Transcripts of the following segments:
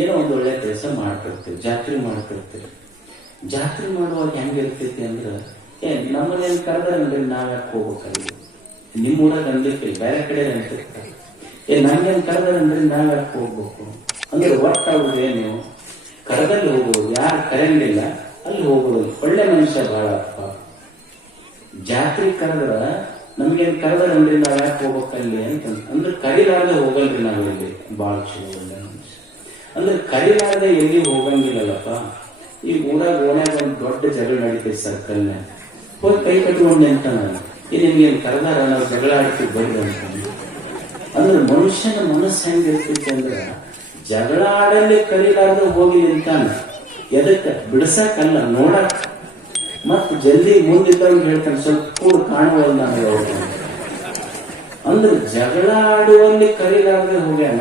ಏನೋ ಒಂದು ಒಳ್ಳೆ ಕೆಲಸ ಮಾಡ್ತಿರ್ತೀವಿ, ಜಾತ್ರೆ ಮಾಡ್ತಿರ್ತೀವಿ. ಜಾತ್ರೆ ಮಾಡುವಾಗ ಹೆಂಗಿರ್ತೈತಿ ಅಂದ್ರೆ, ನಮ್ಮನೇನು ಕರೆದ್ರಂದ್ರೆ ನಾವ್ಯಾಕೆ ಹೋಗ್ಬೇಕಲ್ಲಿ, ನಿಮ್ಮೂರಾಗ ಅನ್ಲಿಕ್ಕಿಲ್ಲ, ಬೇರೆ ಕಡೆ ಅಂತಿರ್ತಾರೆ. ನಮ್ಗೇನು ಕರೆದ್ರಂದ್ರೆ ನಾವ್ಯಾಕೆ ಹೋಗ್ಬೇಕು ಅಂದ್ರೆ ಒಟ್ಟು ಅವ್ರೇನು ಕರೆದಲ್ಲಿ ಹೋಗೋದು, ಯಾರು ಕರೆಯಂಗಿಲ್ಲ ಅಲ್ಲಿ ಹೋಗೋದು. ಒಳ್ಳೆ ಮನುಷ್ಯ ಬಹಳ ಜಾತ್ರೆ ಕರೆದ್ರ ನಮ್ಗೇನ್ ಕರೆದ್ರಂದ್ರೆ ನಾವ್ ಯಾಕೆ ಹೋಗ್ಬೇಕಲ್ಲಿ ಅಂತ ಅಂದ್ರೆ ಕರಿಲಾರ್ದೆ ಹೋಗಲ್ರಿ ನಾವಿಲ್ಲಿ. ಬಾಳ ಚಲೋ ಒಳ್ಳೆ ಮನುಷ್ಯ ಅಂದ್ರೆ ಕರಿಲಾರ್ದೆ ಎಲ್ಲಿ ಹೋಗಂಗಿಲ್ಲಲ್ಲಪ್ಪ. ಈ ಊರಾಗ ಓಣ್ಯಾಗ ಒಂದು ದೊಡ್ಡ ಜಗಳ ನಡೀತೈತಿ ಸರ್ಕಲ್ನ್ಯಾಗ, ಹೋಗಿ ಕೈ ಕಟ್ಕೊಂಡು ಅಂತ ನಾನು ನಿಮ್ಗೇನ್ ಕರೆದಾರ ನಾವು ಜಗಳ ಆಡ್ತೀವಿ ಬರ್ರಿ ಅಂತ. ಅಂದ್ರೆ ಮನುಷ್ಯನ ಮನಸ್ಸು ಹೆಂಗಿರ್ತೈತಿ ಅಂದ್ರ ಜಗಳ ಆಡಲ್ಲಿ ಕರಿಲಾರ್ದೆ ಹೋಗಿ ನಿಂತಾನ. ಎದಕ್ಕ ಬಿಡ್ಸಕ್ಕಲ್ಲ, ನೋಡಕ್. ಮತ್ ಜಲ್ದಿ ಮುಂದಿದ್ದವ್ರಿಗೆ ಹೇಳ್ತಾನೆ ಸ್ವಲ್ಪ ಕೂಡ ಕಾಣುವಲ್ಲ ನಾನು. ಅಂದ್ರೆ ಜಗಳ ಆಡುವಲ್ಲಿ ಕರಿಲಾರ್ದೆ ಹೋಗ್ಯಾನ,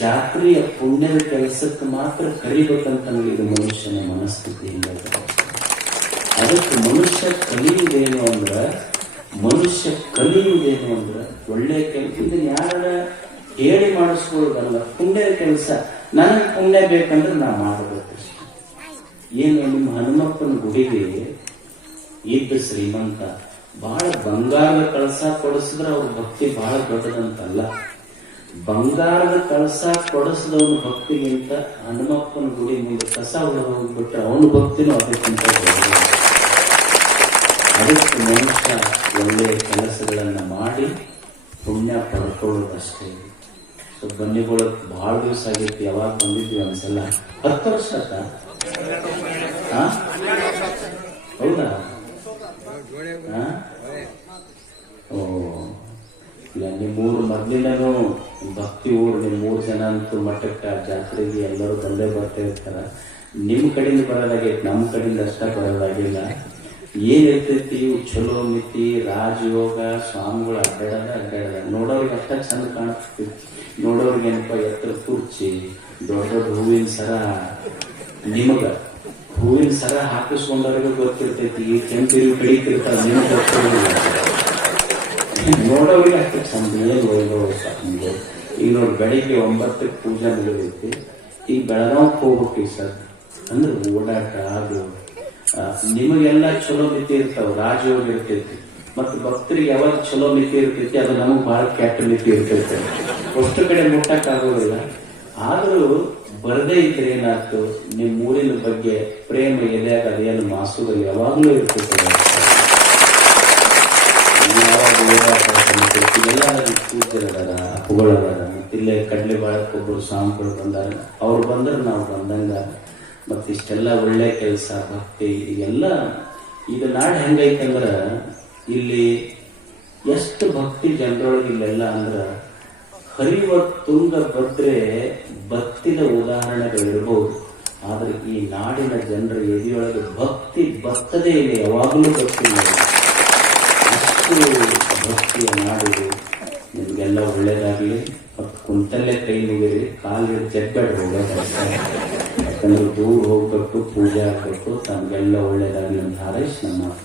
ಜಾತ್ರೆಯ ಪುಣ್ಯದ ಕೆಲಸಕ್ಕೆ ಮಾತ್ರ ಕರಿಬೇಕಂತ ಇದು ಮನುಷ್ಯನ ಮನಸ್ಥಿತಿ ಇಲ್ಲ. ಅದಕ್ಕೆ ಮನುಷ್ಯ ಕಲಿಯುವುದೇನು ಅಂದ್ರ ಒಳ್ಳೆ ಕೆಲಸ. ಇದನ್ನ ಯಾರ ಹೇಳಿ ಮಾಡಿಸ್ಕೊಳ್ಳೋದಲ್ಲ, ಪುಣ್ಯದ ಕೆಲಸ. ನನಗೆ ಪುಣ್ಯ ಬೇಕಂದ್ರೆ ನಾ ಮಾಡಬೇಕಷ್ಟೆ. ಏನು ನಿಮ್ಮ ಹನುಮಪ್ಪನ ಗುಡಿಗೆ ಇದ್ದ ಶ್ರೀಮಂತ ಬಹಳ ಬಂಗಾರದ ಕಳಸ ಕೊಡಿಸಿದ್ರೆ ಅವ್ರ ಭಕ್ತಿ ಬಹಳ ದೊಡ್ಡದಂತಲ್ಲ. ಬಂಗಾರದ ಕಳಸ ಕೊಡಿಸಿದವನ ಭಕ್ತಿಗಿಂತ ಹನುಮಪ್ಪನ ಗುಡಿ ಮುಂದೆ ಕಸ ಹೋಗ್ಬಿಟ್ರೆ ಅವನ ಭಕ್ತಿನೂ ಅದಕ್ಕಿಂತ ದೊಡ್ಡದು. ಅದಕ್ಕೆ ಮನುಷ್ಯ ಒಳ್ಳೆಯ ಕೆಲಸಗಳನ್ನ ಮಾಡಿ ಪುಣ್ಯ ಪಡ್ಕೊಳ್ಳೋದಷ್ಟೇ. ಸೊ ಬನ್ನಿಗಳು ಬಹಳ ದಿವಸ ಆಗೈತಿ, ಯಾವಾಗ ಬಂದಿದ್ವಿ ಒಂದ್ಸಲ 10 ವರ್ಷ ಆತ. ಹೌದಾ? ಓ ಇಲ್ಲ, ನಿಮ್ಮೂರು ಮೊದ್ಲಿನೂ ಭಕ್ತಿ ಊರು. ನಿಮ್ 3 ಜನ ಅಂತೂ ಮಠಕ್ಕ ಜಾತ್ರೆಗೆ ಎಲ್ಲರೂ ಬಂದೇ ಬರ್ತಾ ಇರ್ತಾರ. ನಿಮ್ ಕಡೆಯಿಂದ ಬರೋದಾಗೈತಿ, ನಮ್ಮ ಕಡೆಯಿಂದ ಅಷ್ಟ ಬರೋದಾಗಿಲ್ಲ. ಏನಿರ್ತೈತಿ ಇವು ಚಲೋ ಮಿತಿ, ರಾಜಯೋಗ, ಸ್ವಾಮಿಗಳು ಅಡ್ಡಾಡದ ನೋಡೋರಿಗೆ ಅಷ್ಟ ಚಂದ ಕಾಣಿಸ್ತೀವಿ. ನೋಡೋರ್ಗೆ ಏನಪ್ಪ ಎತ್ತರ ಕುರ್ಚಿ, ದೊಡ್ಡ ದೊಡ್ಡ ಹೂವಿನ ಸರ. ನಿಮಗ ಹೂವಿನ ಸರ ಹಾಕಿಸ್ಕೊಂಡವ್ರಿಗೆ ಗೊತ್ತಿರ್ತೈತಿ, ಈ ಕೆಂಪಿರು ಕಡಿತಿರ್ತಾರ, ನಿಮಗೆ ಗೊತ್ತಿರೋದಿಲ್ಲ. ನೋಡೋರಿಗೆ ಅಷ್ಟು ಚಂದ. ಏನು ನಮಗೆ ಈಗ ನೋಡಿ, ಬೆಳಿಗ್ಗೆ 9ಕ್ಕೆ ಪೂಜೆ ಮುಗಿದೈತಿ. ಈಗ ಬೆಳಗಾವಕ್ಕೆ ಹೋಗ್ಬೇಕು ಸರ್ ಅಂದ್ರೆ ಓಡಾಟ. ಅದು ನಿಮಗೆಲ್ಲ ಚಲೋ ಮಿತಿ ಇರ್ತಾವ, ರಾಜಯೋಗ ಇರ್ತೈತಿ. ಮತ್ತು ಭಕ್ತರಿಗೆ ಯಾವಾಗ ಚಲೋ ಮಿತಿ ಇರ್ತೈತಿ, ಅದು ನಮಗ್ ಬಹಳ ಕೆಟ್ಟ ಮಿತಿ ಇರ್ತೈತೆ. ಅಷ್ಟು ಕಡೆ ಮುಟ್ಟಕ್ ಆಗೋದಿಲ್ಲ. ಆದ್ರೂ ಬರದೇ ಇದ್ರೆ ಏನಾಯ್ತು, ನಿಮ್ ಊರಿನ ಬಗ್ಗೆ ಪ್ರೇಮ ಎದೆಯಾಗ ಅದೇನು ಮಾಸುಗಳು ಯಾವಾಗ್ಲೂ ಇರ್ತೈತೆ. ಯಾವಾಗ ಎಲ್ಲ ಪೂಜೆಗಳದಾರ, ಅಪ್ಪುಗಳದಾರ. ಮತ್ತಿಲ್ಲೇ ಕಡ್ಲೆ ಬಾಳಕ್ಕೊಬ್ಬರು ಸ್ವಾಮಿಗಳು ಬಂದಾರ, ಅವ್ರು ಬಂದ್ರೆ ನಾವು ಬಂದಂಗ. ಮತ್ತಿಷ್ಟೆಲ್ಲ ಒಳ್ಳೆ ಕೆಲಸ, ಭಕ್ತಿ ಇದೆಲ್ಲ. ಈಗ ನಾಡು ಹೆಂಗೈತಂದ್ರ ಇಲ್ಲಿ ಎಷ್ಟು ಭಕ್ತಿ ಜನರೊಳಗೆ ಇಲ್ಲೆಲ್ಲ ಅಂದ್ರ ಹರಿವ ತುಂಗ ಭದ್ರೆ ಬತ್ತಿದ ಉದಾಹರಣೆಗಳಿರ್ಬೋದು. ಆದ್ರೆ ಈ ನಾಡಿನ ಜನರ ಎದೆಯೊಳಗೆ ಭಕ್ತಿ ಬತ್ತದೇ ಇಲ್ಲ, ಯಾವಾಗಲೂ ಗೊತ್ತಿಲ್ಲ. ಅಷ್ಟು ಭಕ್ತಿಯ ನಾಡಿದು. ನಿಮ್ಗೆಲ್ಲ ಒಳ್ಳೇದಾಗ್ಲಿ. ಮತ್ತು ಕುಂತಲ್ಲೇ ಕೈ ಮುಗಿರಿ, ಕಾಲು ಜಗ್ಗಡ್ ಹೋಗೋದಾಗ್ತದೆ. ಯಾಕಂದ್ರೆ ದೂರ ಹೋಗ್ಬೇಕು, ಪೂಜೆ ಆಗ್ಬೇಕು. ತಮ್ಗೆಲ್ಲ ಒಳ್ಳೇದಾಗ್ಲಿ ಅಂತ ಹಾರೈಸಿ ನಮ್ಮ ಮಾತು